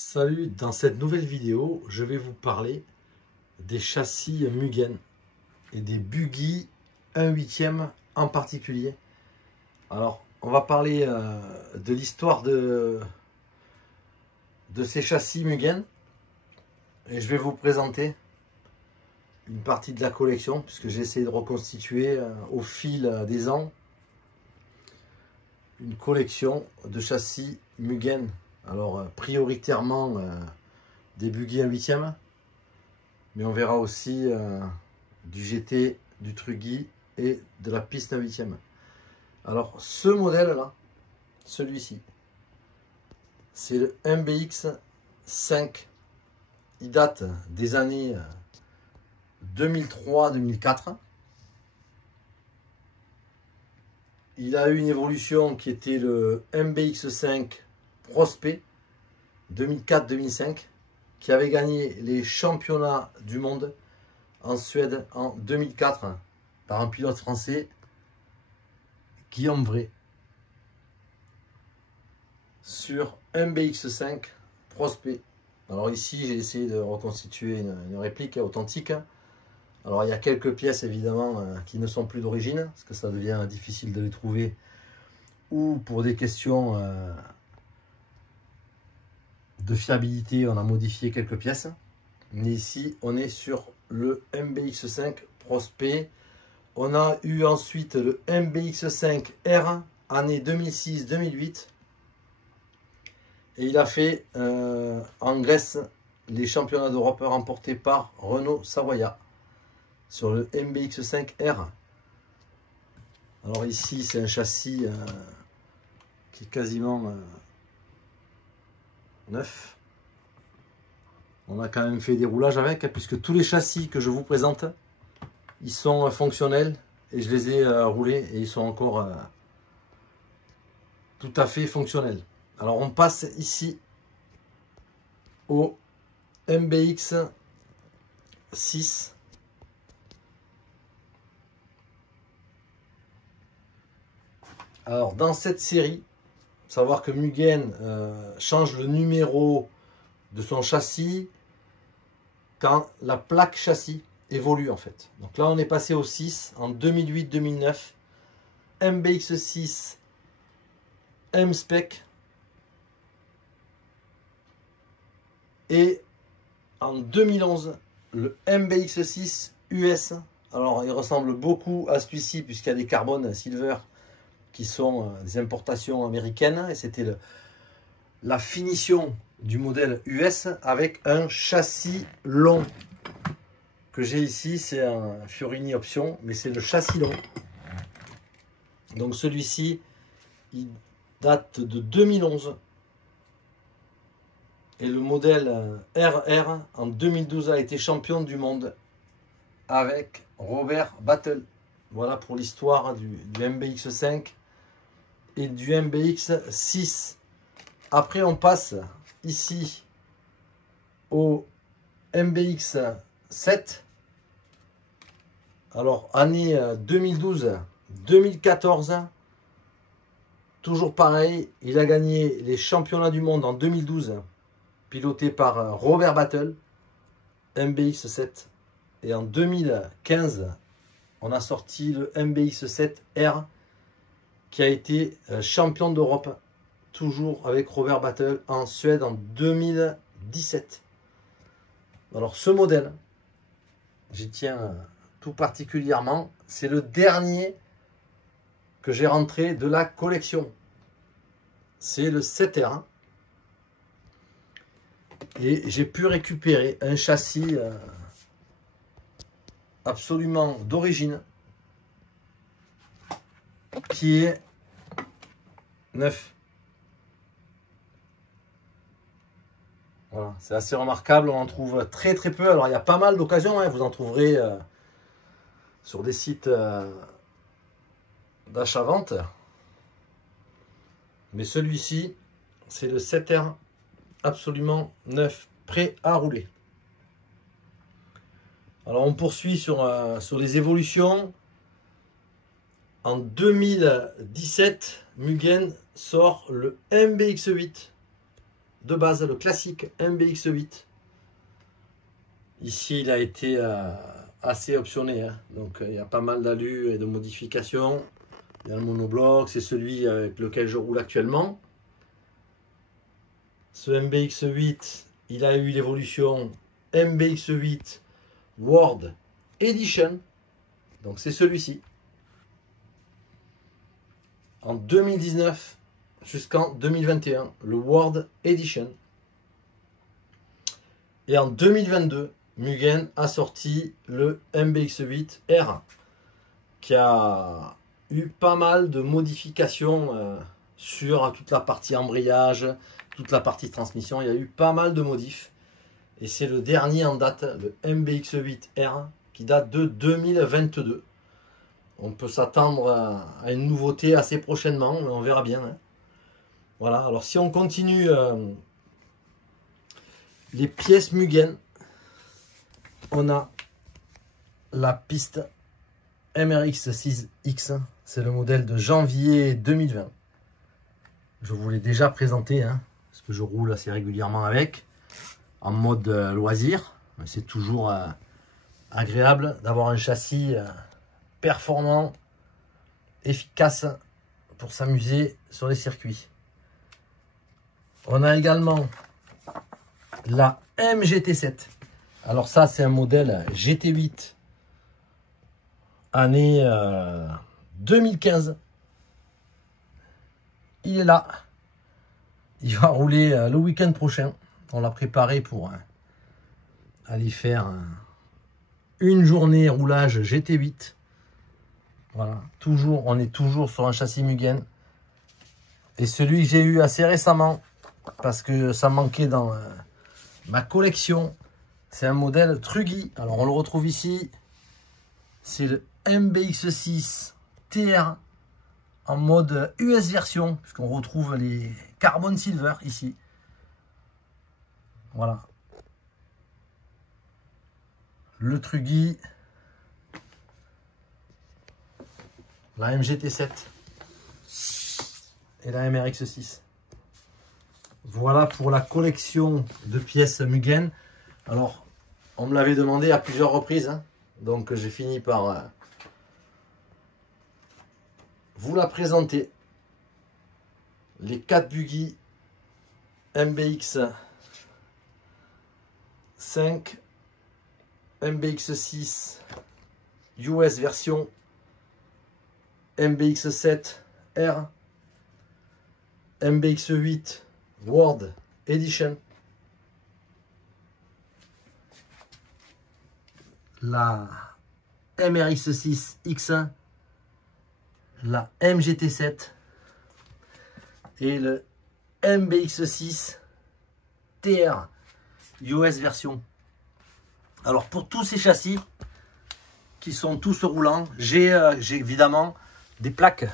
Salut, dans cette nouvelle vidéo, je vais vous parler des châssis Mugen et des buggy 1/8 en particulier. Alors, on va parler de l'histoire de ces châssis Mugen et je vais vous présenter une partie de la collection puisque j'ai essayé de reconstituer au fil des ans une collection de châssis Mugen. Alors prioritairement des buggy 1/8, mais on verra aussi du GT, du Truggy et de la piste 1/8. Alors ce modèle là, celui-ci, c'est le MBX 5. Il date des années 2003-2004. Il a eu une évolution qui était le MBX 5 Prospect 2004-2005, qui avait gagné les championnats du monde en Suède en 2004 par un pilote français, Guillaume Vray, sur MBX 5 Prospect. Alors ici j'ai essayé de reconstituer une réplique authentique. Alors il y a quelques pièces évidemment qui ne sont plus d'origine, parce que ça devient difficile de les trouver, ou pour des questions de fiabilité, on a modifié quelques pièces. Mais ici, on est sur le MBX5 Prospect. On a eu ensuite le MBX5R, année 2006-2008. Et il a fait en Grèce les championnats d'Europe remportés par Renault Savoia sur le MBX5R. Alors ici, c'est un châssis qui est quasiment neuf. On a quand même fait des roulages avec, puisque tous les châssis que je vous présente, ils sont fonctionnels et je les ai roulés et ils sont encore tout à fait fonctionnels. Alors on passe ici au MBX 6. Alors dans cette série, savoir que Mugen change le numéro de son châssis quand la plaque châssis évolue en fait. Donc là on est passé au 6 en 2008-2009, MBX6 M-Spec, et en 2011 le MBX6 US. Alors il ressemble beaucoup à celui-ci puisqu'il y a des carbone silver qui sont des importations américaines, et c'était la finition du modèle US avec un châssis long que j'ai ici. C'est un Fiorini option, mais c'est le châssis long. Donc celui-ci il date de 2011 et le modèle RR en 2012 a été champion du monde avec Robert Battle. Voilà pour l'histoire du MBX5 et du MBX6. Après on passe ici au MBX7. Alors année 2012-2014, toujours pareil, il a gagné les championnats du monde en 2012, piloté par Robert Battle, MBX7. Et en 2015, on a sorti le MBX7R, qui a été champion d'Europe, toujours avec Robert Battle, en Suède en 2017. Alors ce modèle, j'y tiens tout particulièrement, c'est le dernier que j'ai rentré de la collection. C'est le 7R. Et j'ai pu récupérer un châssis absolument d'origine, qui est neuf. Voilà, c'est assez remarquable, on en trouve très très peu. Alors il y a pas mal d'occasions, hein, vous en trouverez sur des sites d'achat-vente. Mais celui-ci, c'est le 7R absolument neuf, prêt à rouler. Alors on poursuit sur les évolutions. En 2017, Mugen sort le MBX8 de base, le classique MBX8. Ici, il a été assez optionné, hein. Donc il y a pas mal d'allus et de modifications. Il y a le monobloc, c'est celui avec lequel je roule actuellement. Ce MBX8, il a eu l'évolution MBX8 World Edition. Donc c'est celui-ci. En 2019 jusqu'en 2021, le World Edition. Et en 2022, Mugen a sorti le MBX8 R, qui a eu pas mal de modifications sur toute la partie embrayage, toute la partie transmission. Il y a eu pas mal de modifs. Et c'est le dernier en date, le MBX8 R, qui date de 2022. On peut s'attendre à une nouveauté assez prochainement, mais on verra bien, hein. Voilà, alors si on continue les pièces Mugen, on a la piste MRX6X, c'est le modèle de janvier 2020. Je vous l'ai déjà présenté, hein, parce que je roule assez régulièrement avec, en mode loisir. C'est toujours agréable d'avoir un châssis performant, efficace pour s'amuser sur les circuits. On a également la MGT7. Alors ça, c'est un modèle GT8 année 2015. Il est là. Il va rouler le week-end prochain. On l'a préparé pour aller faire une journée roulage GT8. Voilà, toujours, on est toujours sur un châssis Mugen. Et celui que j'ai eu assez récemment, parce que ça manquait dans ma collection, c'est un modèle Truggy. Alors on le retrouve ici, c'est le MBX6 TR en mode US version, puisqu'on retrouve les Carbon Silver ici. Voilà. Le Truggy, la MGT7 et la MRX6. Voilà pour la collection de pièces Mugen. Alors, on me l'avait demandé à plusieurs reprises, hein, donc j'ai fini par vous la présenter. Les 4 buggy MBX 5, MBX6 US version, MBX7 R, MBX8 World Edition, la MRX6X1, la MGT7 et le MBX6 TR US version. Alors pour tous ces châssis qui sont tous roulants, j'ai évidemment des plaques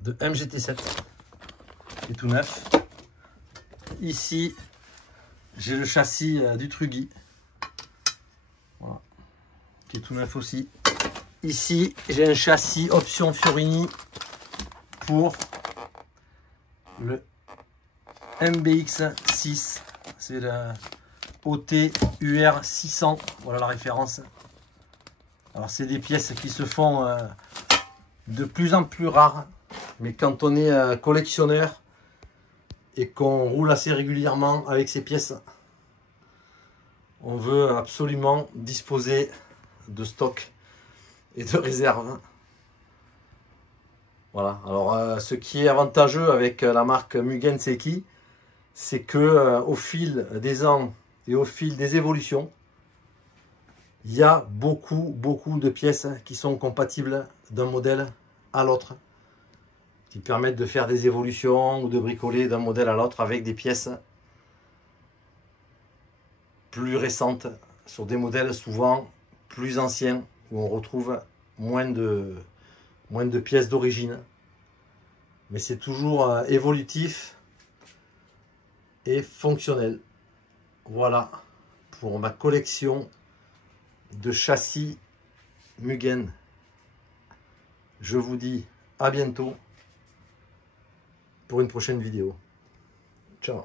de MGT7 qui est tout neuf. Ici j'ai le châssis du Truggy, voilà, qui est tout neuf aussi. Ici j'ai un châssis option Fiorini pour le MBX6, c'est le OT UR 600, voilà la référence. Alors c'est des pièces qui se font de plus en plus rares, mais quand on est collectionneur et qu'on roule assez régulièrement avec ces pièces, on veut absolument disposer de stock et de réserve. Voilà, alors ce qui est avantageux avec la marque Mugen Seiki, c'est que au fil des ans et au fil des évolutions, il y a beaucoup de pièces qui sont compatibles d'un modèle à l'autre, qui permettent de faire des évolutions ou de bricoler d'un modèle à l'autre avec des pièces plus récentes sur des modèles souvent plus anciens où on retrouve moins de pièces d'origine. Mais c'est toujours évolutif et fonctionnel. Voilà pour ma collection de châssis Mugen. Je vous dis à bientôt pour une prochaine vidéo. Ciao.